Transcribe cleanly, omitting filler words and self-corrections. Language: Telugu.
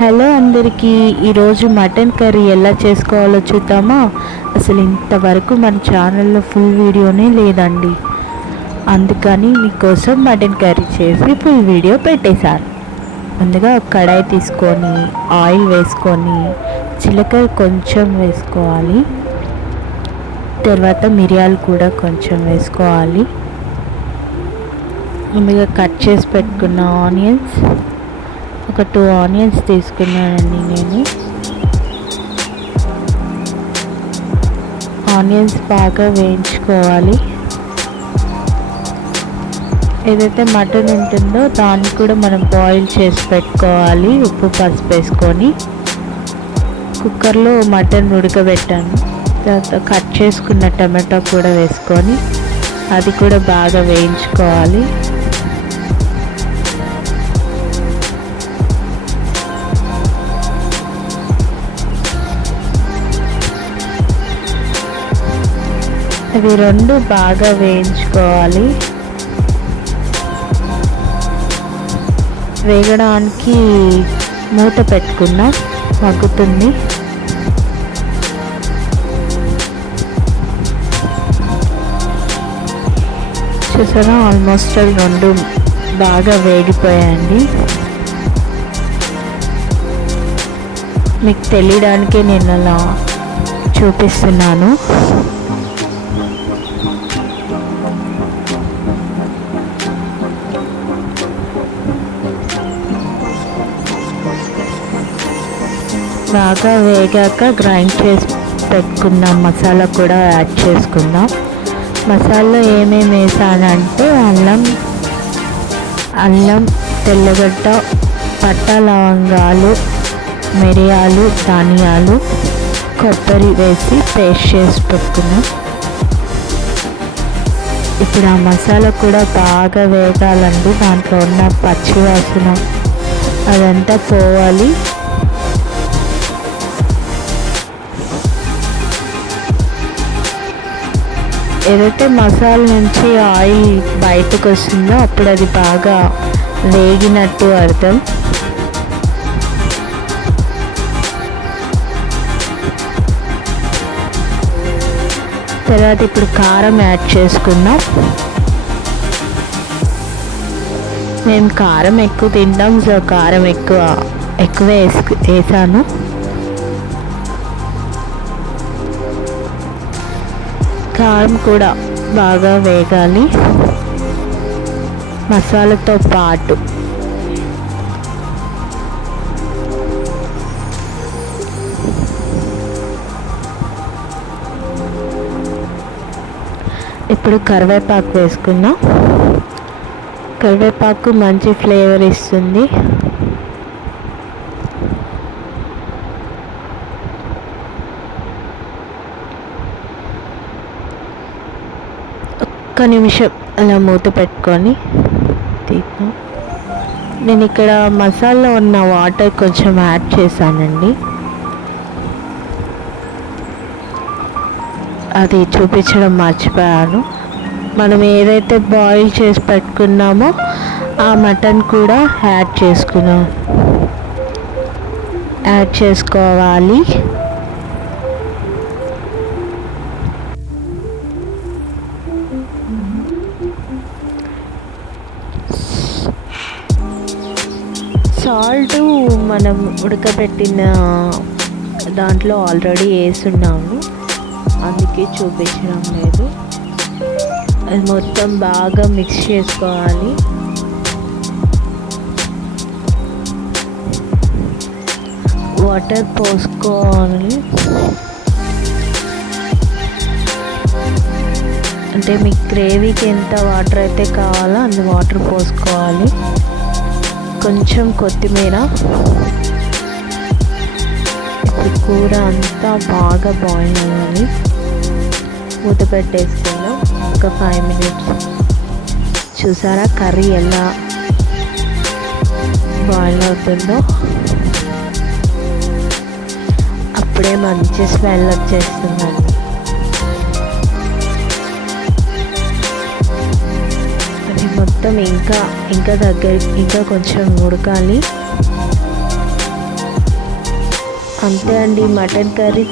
హలో అందరికీ, ఈరోజు మటన్ కర్రీ ఎలా చేసుకోవాలో చూద్దామా. అసలు ఇంతవరకు మన ఛానల్లో ఫుల్ వీడియోనే లేదండి, అందుకని మీకోసం మటన్ కర్రీ చేసి ఫుల్ వీడియో పెట్టేశాను. ముందుగా ఒక కడాయి తీసుకొని ఆయిల్ వేసుకొని జీలకర్ర కొంచెం వేసుకోవాలి. తర్వాత మిరియాలు కూడా కొంచెం వేసుకోవాలి. ముందుగా కట్ చేసి పెట్టుకున్న ఆనియన్స్, ఒక 2 ఆనియన్స్ తీసుకున్నానండి నేను. ఆనియన్స్ బాగా వేయించుకోవాలి. ఏదైతే మటన్ ఉంటుందో దాన్ని కూడా మనం బాయిల్ చేసి పెట్టుకోవాలి. ఉప్పు పసుపు వేసుకొని కుక్కర్లో మటన్ ఉడకబెట్టాను. తర్వాత కట్ చేసుకున్న టమాటో కూడా వేసుకొని అది కూడా బాగా వేయించుకోవాలి. అవి రెండు బాగా వేయించుకోవాలి. వేగడానికి మూత పెట్టుకున్నా మగ్గుతుంది. చూసారా, ఆల్మోస్ట్ రెండు బాగా వేగిపోయాయండి. మీకు తెలియడానికే నేను అలా చూపిస్తున్నాను. బాగా వేగాక గ్రైండ్ చేసి పెట్టుకున్న మసాలా కూడా యాడ్ చేసుకుందాం. మసాలా ఏమేమి వేసానంటే అల్లం, తెల్లగడ్డ, పట్ట, లవంగాలు, మిరియాలు, ధనియాలు, కొబ్బరి వేసి పేస్ట్ చేసి పెట్టుకున్నాం. ఇప్పుడు ఆ మసాలా కూడా బాగా వేగాలండి. దాంట్లో ఉన్న పచ్చి వాసన అదంతా పోవాలి. ఏదైతే మసాలా నుంచి ఆయిల్ బయటకు వస్తుందో అప్పుడు అది బాగా వేగినట్టు అర్థం. తర్వాత ఇప్పుడు కారం యాడ్ చేసుకుందాం. మేము కారం ఎక్కువ తింటాం, సో కారం ఎక్కువ వేసాను. కారం కూడా బాగా వేగాలి మసాలాతో పాటు. ఇప్పుడు కరివేపాకు వేసుకుందాం. కరివేపాకు మంచి ఫ్లేవర్ ఇస్తుంది. ఒక్క నిమిషం అలా మూత పెట్టుకొని తీద్దాం. నేను ఇక్కడ మసాలా ఉన్న వాటర్ కొంచెం యాడ్ చేశానండి, అది చూపించడం మర్చిపోయాను. మనం ఏదైతే బాయిల్ చేసి పెట్టుకున్నామో ఆ మటన్ కూడా యాడ్ చేసుకోవాలి. సాల్ట్ మనం ఉడకబెట్టిన దాంట్లో ఆల్రెడీ వేసున్నాము, అందుకే చూపించడం లేదు. అది మొత్తం బాగా మిక్స్ చేసుకోవాలి. వాటర్ పోసుకోవాలి. అంటే మీకు గ్రేవీకి ఎంత వాటర్ అయితే కావాలో అంత వాటర్ పోసుకోవాలి. కొంచెం కొత్తిమీర. ఇప్పుడు కూర అంతా బాగా బాయిల్ అవ్వాలి. మూత పెట్టేసుకుందాం ఒక 5 minutes. చూసారా కర్రీ ఎలా బాయిల్ అవుతుందో. అప్పుడే మంచి స్మెల్ వచ్చేస్తుందండి. మొత్తం ఇంకా కొంచెం ఉడకాలి. అంతే అండి, మటన్ కర్రీ